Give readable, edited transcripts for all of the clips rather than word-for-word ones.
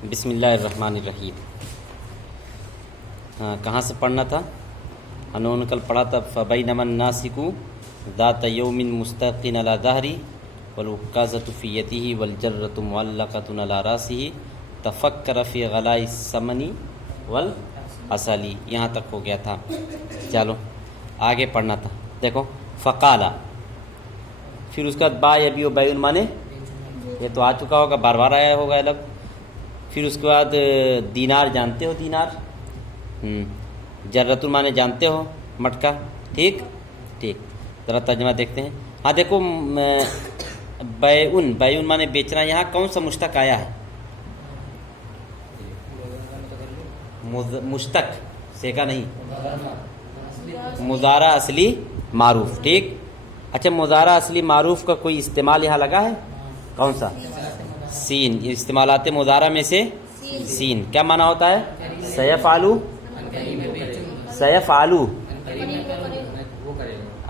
بسم اللہ الرحمن الرحیم. ہاں کہاں سے پڑھنا تھا؟ انہوں نے کل پڑھا تھا فبینما الناسک ذات یوم مستقن علی ظہری والعکازۃ فی یدہ والجرۃ معلقۃ علی راسہ تفکر فی غلاء السمن والعسل. یہاں تک ہو گیا تھا. چلو آگے پڑھنا تھا. دیکھو فقالا، پھر اس کے بعد با یبیع بیع مانے یہ تو آ چکا ہوگا، بار بار آیا ہوگا الگ. پھر اس کے بعد دینار جانتے ہو، دینار جرۃ المانے جانتے ہو، مٹکا. ٹھیک ٹھیک، ذرا ترجمہ دیکھتے ہیں. ہاں دیکھو بیع مانے بیچنا، یہاں کون سا مشتق آیا ہے؟ مشتق سیکا نہیں، مضارع اصلی معروف. ٹھیک. اچھا مضارع اصلی معروف کا کوئی استعمال یہاں لگا ہے؟ کون سا؟ سین. استعمالات مضارع میں سے سین. کیا معنی ہوتا ہے؟ سیفعلو، سیفعلو،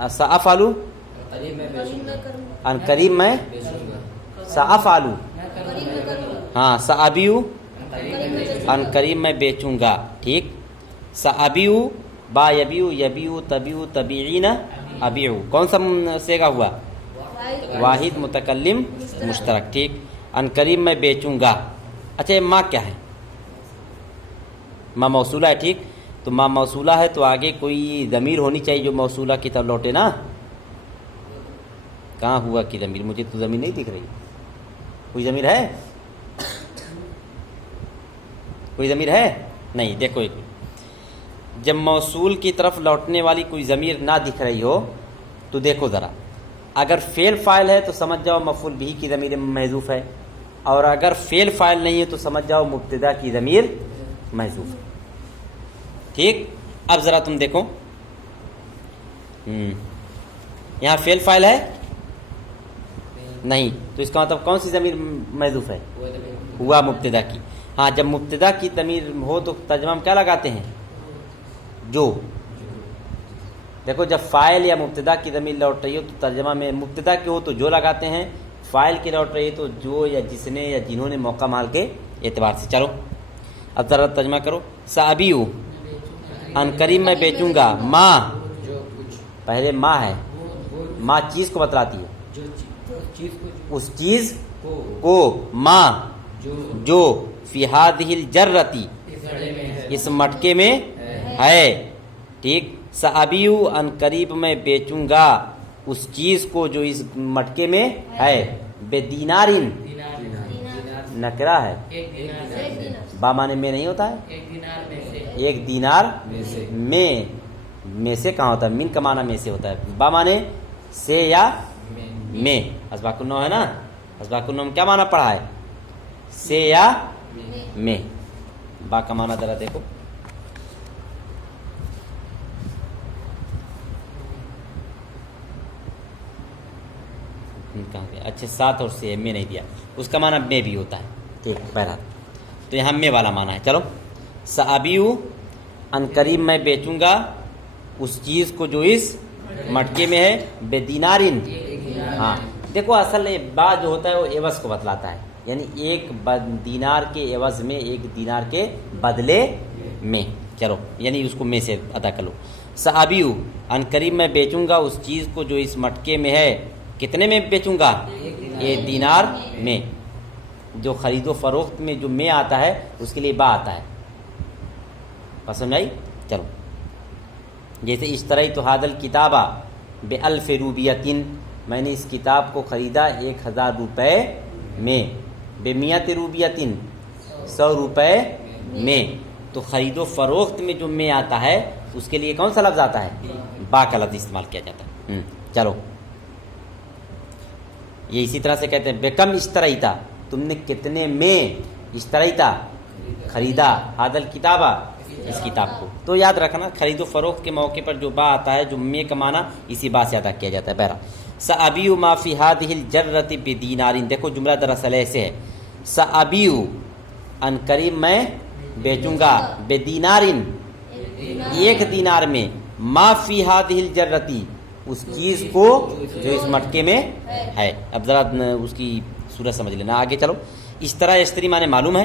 سأفعلو، ان قریب میں سأفعلو، ہاں سأبیع، ان قریب میں بیچوں گا. ٹھیک. سأبیع، با یبیع، یبیع، تبیع، تبیعین، ابیع. کون سا سیگا ہوا؟ واحد متکلم مشترک. ٹھیک. ان قریب میں بیچوں گا. اچھا یہ ماں کیا ہے؟ ماں موصولہ ہے. ٹھیک. تو ماں موصولہ ہے تو آگے کوئی ضمیر ہونی چاہیے جو موصولہ کی طرف لوٹے نا. کہاں ہوا کہ ضمیر؟ مجھے تو ضمیر نہیں دکھ رہی. کوئی ضمیر ہے؟ کوئی ضمیر ہے؟ نہیں. دیکھو ایک جب موصول کی طرف لوٹنے والی کوئی ضمیر نہ دکھ رہی ہو تو دیکھو ذرا، اگر فعل فاعل ہے تو سمجھ جاؤ مفعول بھی کی ضمیر محذوف ہے، اور اگر فعل فاعل نہیں ہے تو سمجھ جاؤ مبتدا کی ضمیر محذوف ہے. ٹھیک. اب ذرا تم دیکھو یہاں فعل فاعل ہے نہیں، تو اس کا مطلب کون سی ضمیر محذوف ہے؟ ہوا مبتدا کی. ہاں جب مبتدا کی ضمیر ہو تو ترجمہ ہم کیا لگاتے ہیں؟ جو. دیکھو جب فاعل یا مبتدا کی ضمیر لوٹ رہی ہو تو ترجمہ میں مبتدا کی ہو تو جو لگاتے ہیں، فاعل کی لوٹ رہی ہے تو جو یا جس نے یا جنہوں نے موقع مال کے اعتبار سے. چلو اب ذرا ترجمہ کرو. سأبیع، ان قریب میں بیچوں گا. ماں، پہلے ماں ہے، ماں چیز کو بتلاتی ہے، اس چیز کو. ماں جو فی ہذہ الجرۃ، اس مٹکے میں ہے. ٹھیک. سأبیع، ان قریب میں بیچوں گا اس چیز کو جو اس مٹکے میں ہے. بدینار، نکرہ ہے، با معنی میں نہیں ہوتا ہے. ایک دینار میں سے کہاں ہوتا ہے؟ من کا معنی میں سے ہوتا ہے. با معنی سے یا میں. اسباق النوع ہے نا، اسباق النوع میں کیا معنی پڑھا ہے؟ سے یا میں. با کا معنی ذرا دیکھو. اچھا ساتھ اور سے میں نہیں دیا، اس کا معنی میں بھی ہوتا ہے. ٹھیک. بہرحال تو یہاں میں والا معنی ہے. چلو سأبیع، ان قریب میں بیچوں گا اس چیز کو جو اس مٹکے میں ہے. بدینار، ہاں دیکھو اصل با جو ہوتا ہے وہ عوض کو بتلاتا ہے، یعنی ایک دینار کے عوض میں، ایک دینار کے بدلے میں. چلو یعنی اس کو میں سے ادا کر لو. سأبیع، ان قریب میں بیچوں گا اس چیز کو جو اس مٹکے میں ہے. کتنے میں بیچوں گا؟ ایک دینار میں. جو خرید و فروخت میں جو میں آتا ہے اس کے لیے با آتا ہے. پسند آئی؟ چلو جیسے اشتریت ھذا الکتاب بألف روبیۃ، میں نے اس کتاب کو خریدا 1000 روپے میں. بمئۃ روبیۃ، 100 روپے میں. تو خرید و فروخت میں جو میں آتا ہے اس کے لیے کون سا لفظ آتا ہے؟ با کا لفظ استعمال کیا جاتا ہے. چلو یہ اسی طرح سے کہتے ہیں بکم اشتریتا، تم نے کتنے میں اشتریتا خریدا ھذا الکتاب، اس کتاب کو. تو یاد رکھنا خرید و فروخت کے موقع پر جو با آتا ہے جو میں کا معنی اسی با سے ادا کیا جاتا ہے. بہرحال سأبیع ما فی ہذہ الجرۃ بدینار. دیکھو جملہ دراصل ایسے ہے، سأبیع ان قریب میں بیچوں گا، بدینار ایک دینار میں، ما فی ہذہ الجرۃ اس چیز کو جو اس مٹکے میں ہے. اب ذرا اس کی صورت سمجھ لینا. آگے چلو. اشترا یشتری معنی معلوم ہے،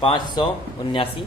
579,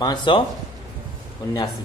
579।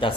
10।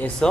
100,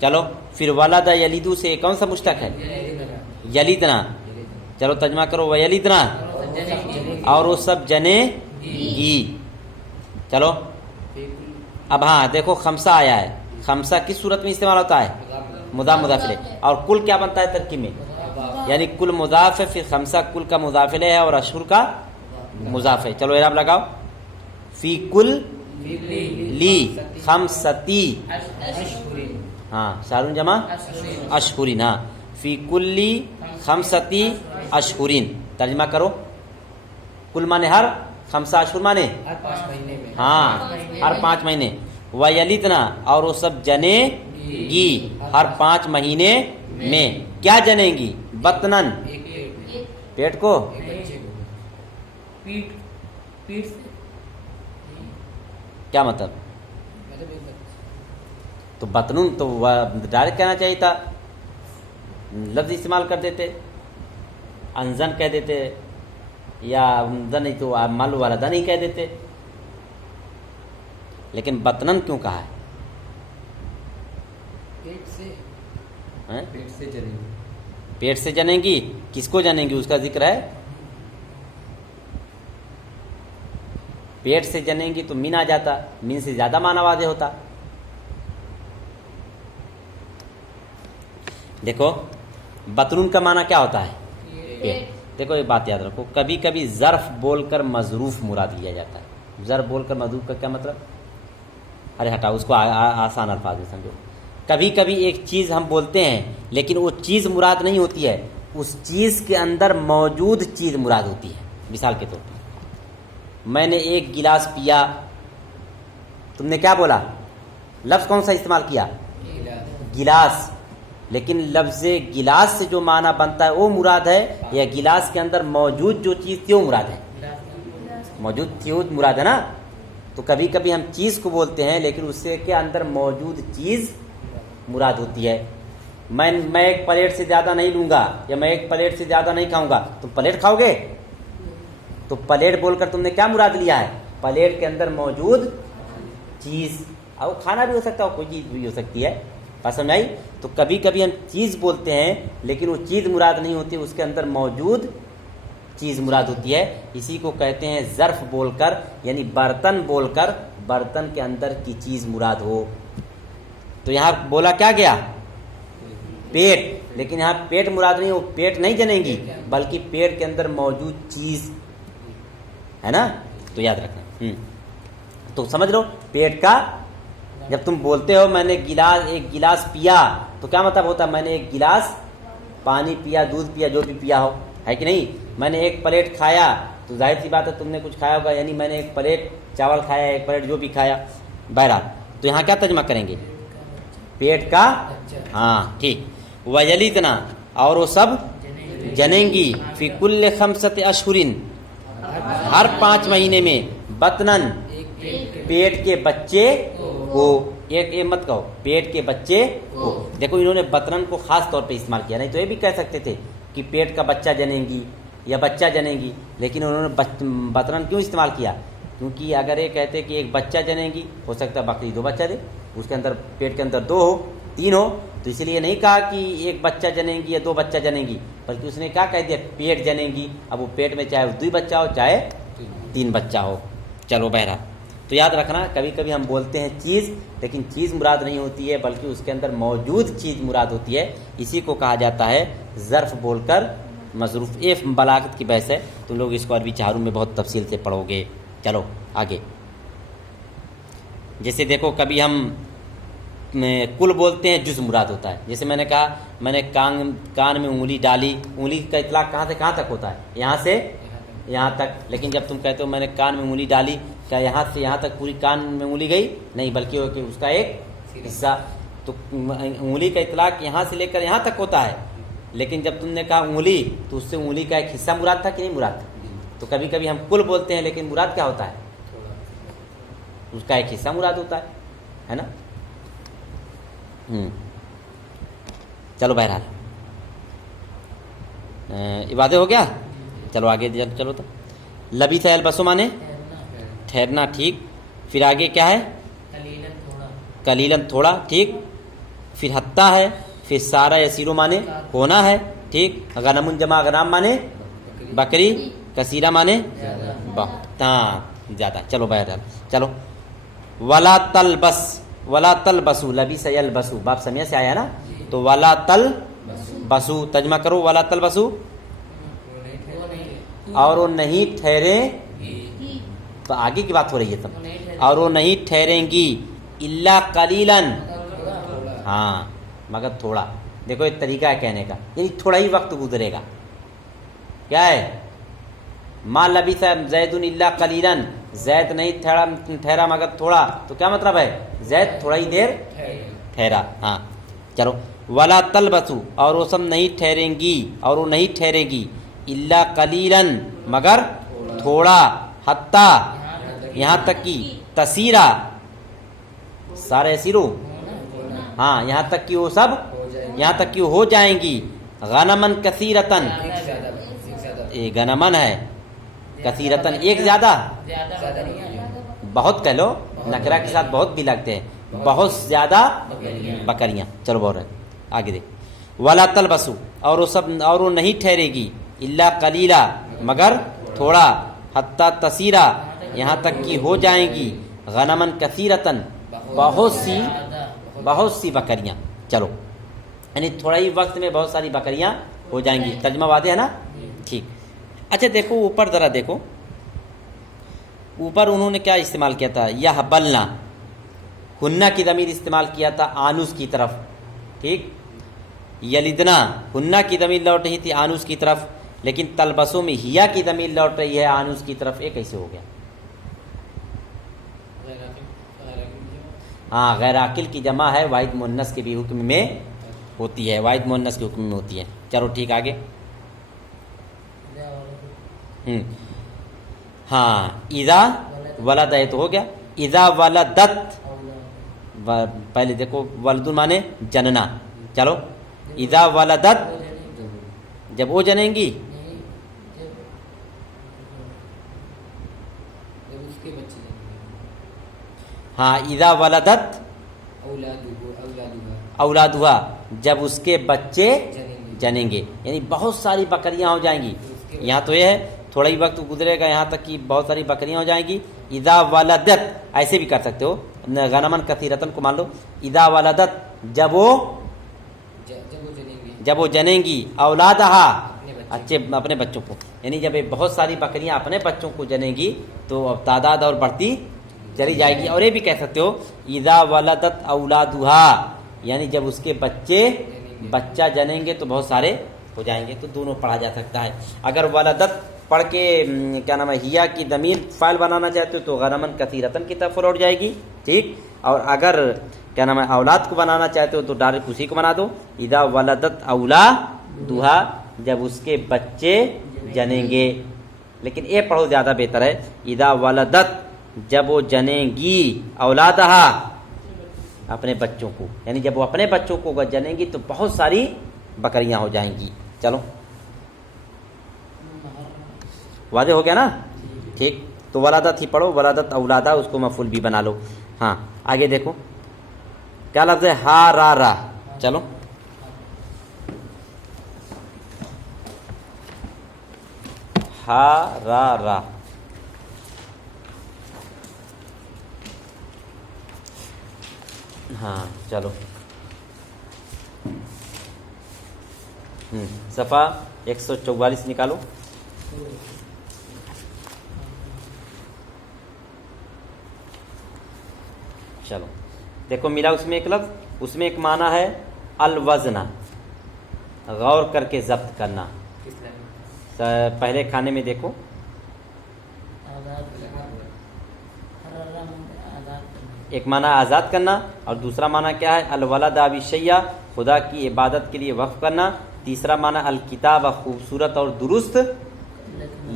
چلو پھر ولد یلیدو سے کون سا مشتق ہے؟ یلیدنا. چلو ترجمہ کرو ویلیدنا، اور وہ سب جنے گی. چلو اب ہاں دیکھو خمسہ آیا ہے. خمسہ کس صورت میں استعمال ہوتا ہے؟ مضاف مضاف الیہ. اور کل کیا بنتا ہے ترکیب میں؟ یعنی کل مضاف ہے، پھر خمسہ کل کا مضاف الیہ ہے اور اشہر کا مضاف ہے. چلو اعراب لگاؤ. فی کل لی خمستی، ہاں شارون جمع اشہرین. ہاں فی کلی خمستی اشہرین. ترجمہ کرو. کل مانے ہر، خمسہ اشہر مانے ہاں ہر 5 مہینے. ویلدنا، اور وہ سب جنے گی ہر 5 مہینے میں. کیا جنیں گی؟ بطنن، پیٹ کو. کیا مطلب؟ تو بطنن تو ڈائریکٹ کہنا چاہیے تھا، لفظ استعمال کر دیتے، انزن کہہ دیتے، یا انزن نہیں تو مل ولدن ہی کہہ دیتے. لیکن بطنن کیوں کہا ہے؟ پیٹ سے جنیں گی. کس کو جنیں گی اس کا ذکر ہے. پیٹ سے جنیں گی تو مین آ جاتا، مین سے زیادہ معنی واضح ہوتا. دیکھو بطنون کا معنی کیا ہوتا ہے؟ پیٹ. دیکھو ایک بات یاد رکھو، کبھی کبھی ظرف بول کر مظروف مراد لیا جاتا ہے. ظرف بول کر مظروف کا کیا مطلب؟ ارے ہٹاؤ اس کو، آسان الفاظ میں سمجھو. کبھی کبھی ایک چیز ہم بولتے ہیں لیکن وہ چیز مراد نہیں ہوتی ہے، اس چیز کے اندر موجود چیز مراد ہوتی ہے. مثال کے طور پر میں نے ایک گلاس پیا، تم نے کیا بولا؟ لفظ کون سا استعمال کیا؟ گلاس. لیکن لفظ گلاس سے جو معنی بنتا ہے وہ مراد ہے، یا گلاس کے اندر موجود جو چیز تھی وہ مراد ہے؟ موجود تھی وہ مراد ہے نا. تو کبھی کبھی ہم چیز کو بولتے ہیں لیکن اس سے کے اندر موجود چیز مراد ہوتی ہے. میں ایک پلیٹ سے زیادہ نہیں لوں گا، یا میں ایک پلیٹ سے زیادہ نہیں کھاؤں گا. تم پلیٹ کھاؤ گے تو پلیٹ بول کر تم نے کیا مراد لیا ہے؟ پلیٹ کے اندر موجود چیز. اور کھانا بھی ہو سکتا ہے، کوئی چیز بھی ہو سکتی ہے. بات سمجھ آئی؟ تو کبھی کبھی ہم چیز بولتے ہیں لیکن وہ چیز مراد نہیں ہوتی، اس کے اندر موجود چیز مراد ہوتی ہے. اسی کو کہتے ہیں ظرف بول کر، یعنی برتن بول کر برتن کے اندر کی چیز مراد ہو. تو یہاں بولا کیا گیا؟ پیٹ. لیکن یہاں پیٹ مراد نہیں ہو، پیٹ نہیں جنیں گی بلکہ پیٹ کے اندر موجود چیز ہے نا. تو یاد رکھنا. تو سمجھ لو پیٹ کا، جب تم بولتے ہو میں نے ایک گلاس پیا تو کیا مطلب ہوتا ہے؟ میں نے ایک گلاس پانی پیا، دودھ پیا، جو بھی پیا ہو، ہے کہ نہیں. میں نے ایک پلیٹ کھایا تو ظاہر سی بات ہے تم نے کچھ کھایا ہوگا، یعنی میں نے ایک پلیٹ چاول کھایا، ایک پلیٹ جو بھی کھایا. بہرحال تو یہاں کیا ترجمہ کریں گے؟ پیٹ کا. ہاں ٹھیک. ویلدنا، اور وہ سب جنیں گی. فی کل خمسۃ اشہر، ہر 5 مہینے میں. بطنن، پیٹ کے بچے کو. ایک مت کہو پیٹ کے بچے کو. دیکھو انہوں نے بطنن کو خاص طور پہ استعمال کیا، نہیں تو یہ بھی کہہ سکتے تھے کہ پیٹ کا بچہ جنیں گی یا بچہ جنیں گی. لیکن انہوں نے بطنن کیوں استعمال کیا؟ کیونکہ اگر یہ کہتے کہ ایک بچہ جنیں گی، ہو سکتا ہے بکری 2 بچہ دے، اس کے اندر پیٹ کے اندر 2 ہو 3 ہو. تو اس لیے نہیں کہا کہ ایک بچہ جنیں گی یا 2 بچہ جنیں گی، بلکہ اس نے کیا کہہ دیا؟ پیٹ جنیں گی. اب وہ پیٹ میں چاہے 2 بچہ ہو چاہے 3 بچہ ہو. چلو بہرحال تو یاد رکھنا کبھی کبھی ہم بولتے ہیں چیز لیکن چیز مراد نہیں ہوتی ہے بلکہ اس کے اندر موجود چیز مراد ہوتی ہے. اسی کو کہا جاتا ہے ظرف بول کر مظروف. ایک بلاغت کی بحث ہے، تم لوگ اس کو عربی چہاروں میں بہت تفصیل سے پڑھو گے. چلو آگے. جیسے دیکھو کبھی ہم کل بولتے ہیں، جز مراد ہوتا ہے. جیسے میں نے کہا میں نے کان میں انگلی ڈالی. انگلی کا اطلاق کہاں سے کہاں تک ہوتا ہے؟ یہاں سے یہاں تک. لیکن جب تم کہتے ہو میں نے کان میں انگلی ڈالی، کیا یہاں سے یہاں تک پوری کان میں انگلی گئی؟ نہیں، بلکہ اس کا ایک حصہ. تو انگلی کا اطلاق یہاں سے لے کر یہاں تک ہوتا ہے. لیکن جب تم نے کہا انگلی تو اس سے انگلی کا ایک حصہ مراد تھا کہ نہیں مراد تھا؟ تو کبھی کبھی ہم کل بولتے ہیں لیکن مراد کیا ہوتا ہے؟ اس کا ایک حصہ مراد ہوتا ہے نا. چلو بہرحال عبادت ہو گیا. چلو آگے چلو. تو لبیث یلبسو مانے ٹھہرنا، ٹھیک. پھر آگے کیا ہے؟ قلیلاً تھوڑا، ٹھیک. پھر حتیٰ ہے، پھر سارا یسیرو مانے ہونا ہے، ٹھیک. غنم جمع غنام مانے بکری، کثیرہ مانے بہت، ہاں زیادہ. چلو بہرحال چلو. ولا تلبس، ولا تلبسو، لبس یلبسو، باب سمیع سے آیا نا، تو ولا تلبسو ترجمہ کرو. ولا تلبسو، اور وہ نہیں ٹھہرے، تو آگے کی بات ہو رہی ہے تب، اور وہ نہیں ٹھہریں گی الا قلیلا، ہاں مگر تھوڑا. دیکھو ایک طریقہ ہے کہنے کا، یعنی تھوڑا ہی وقت گزرے گا. کیا ہے؟ ما لبث زید الا قلیلا، زید نہیں ٹھہرا مگر تھوڑا. تو کیا مطلب ہے؟ زید تھوڑا ہی دیر ٹھہرا. ہاں چلو. ولا تلبسو، اور وہ سب نہیں ٹھہریں گی، اور وہ نہیں ٹھہرے گی الا قلیلا مگر تھوڑا، حتیٰ یہاں تک کہ تسیرا، سارے سیرو، ہاں یہاں تک کہ وہ سب، یہاں تک کہ ہو جائیں گی غنمن کثیرتن، غنمن ہے کثیرتن ایک زیادہ، بہت کہہ لو، نکرہ کے ساتھ بہت بھی لگتے ہیں، بہت زیادہ بکریاں. چلو بہت آگے دیکھ. ولا تلبسو، اور وہ سب، اور وہ نہیں ٹھہرے گی الا قلیلا مگر تھوڑا، حتیٰ تسیرا یہاں تک کہ ہو جائیں گی غنمن کثیرتن بہت سی بکریاں. چلو یعنی تھوڑا ہی وقت میں بہت ساری بکریاں ہو جائیں گی. ترجمہ واضح ہے نا؟ ٹھیک. اچھا دیکھو اوپر ذرا دیکھو، اوپر انہوں نے کیا استعمال کیا تھا؟ یہ بلنا، ہنہ کی ضمیر استعمال کیا تھا آنوس کی طرف، ٹھیک. یلدنا، ہنہ کی ضمیر لوٹ رہی تھی آنوس کی طرف، لیکن تلبسوں میں ہیا کی ضمیر لوٹ رہی ہے آنوس کی طرف. یہ کیسے ہو گیا؟ ہاں غیر عاقل کی جمع ہے، واحد مؤنث کے بھی حکم میں ہوتی ہے، واحد مؤنث کے حکم میں ہوتی ہے. چلو ٹھیک آگے. ہاں اذا ولد ہے تو ہو گیا. اذا ولدت، پہلے دیکھو ولد مانے جننا. چلو اذا ولدت، جب وہ جنیں گی، ہاں اذا ولدت اولادها، جب اس کے بچے جنیں گے، یعنی بہت ساری بکریاں ہو جائیں گی. یہاں تو یہ ہے تھوڑا ہی وقت گزرے گا یہاں تک کہ بہت ساری بکریاں ہو جائیں گی. اذا ولدت ایسے بھی کر سکتے ہو، غنمن کثیرتن کو مان لو. اذا ولدت، جب وہ جنیں گی، اولادہا، اپنے بچوں کو، یعنی جب بہت ساری بکریاں اپنے بچوں کو جنیں گی تو اب تعداد اور بڑھتی چلی جائے گی. اور یہ بھی کہہ سکتے ہو اذا ولدت اولادہا، یعنی جب اس کے بچہ جنیں گے تو بہت سارے ہو جائیں گے. تو دونوں پڑھا جا سکتا ہے. اگر ولدت پڑھ کے کیا نام ہے ہیا کی ضمیر فاعل بنانا چاہتے ہو تو غنمن کثیرتن کی طرف لوٹ جائے گی، ٹھیک. اور اگر کیا نام ہے اولاد کو بنانا چاہتے ہو تو ڈائریکٹ اسی کو بنا دو اذا ولدت اولادہا، جب اس کے بچے جنیں گے. لیکن یہ پڑھو زیادہ بہتر ہے اذا ولدت، جب وہ جنیں گی، اولادہا اپنے بچوں کو، یعنی جب وہ اپنے بچوں کو جنیں گی تو بہت ساری بکریاں ہو جائیں گی. چلو واضح ہو گیا نا؟ ٹھیک. تو ولادت ہی پڑھو، ولادت اولادہ، اس کو مفعول بھی بنا لو. ہاں آگے دیکھو کیا لفظ ہے؟ ہا را را. چلو ہا را را. ہاں چلو صفحہ 144 نکالو. چلو دیکھو ملا اس میں ایک لفظ، اس میں ایک معنی ہے الوزن، غور کر کے ضبط کرنا. پہلے کھانے میں دیکھو ایک معنی آزاد کرنا، اور دوسرا معنی کیا ہے؟ الولد بالشیء، خدا کی عبادت کے لیے وقف کرنا. تیسرا معنی الکتاب، خوبصورت اور درست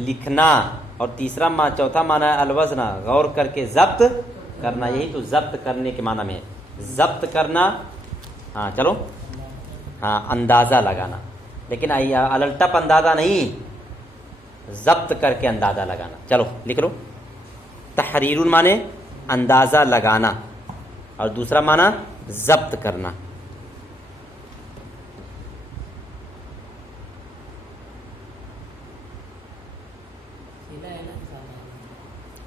لکھنا. اور تیسرا چوتھا معنی ہے الوزن، غور کر کے ضبط کرنا. یہی تو ضبط کرنے کے معنی میں ہے، ضبط کرنا. ہاں چلو، ہاں اندازہ لگانا، لیکن الٹپ اندازہ نہیں، ضبط کر کے اندازہ لگانا. چلو لکھ لو. تحریر معنی اندازہ لگانا، اور دوسرا معنی ضبط کرنا.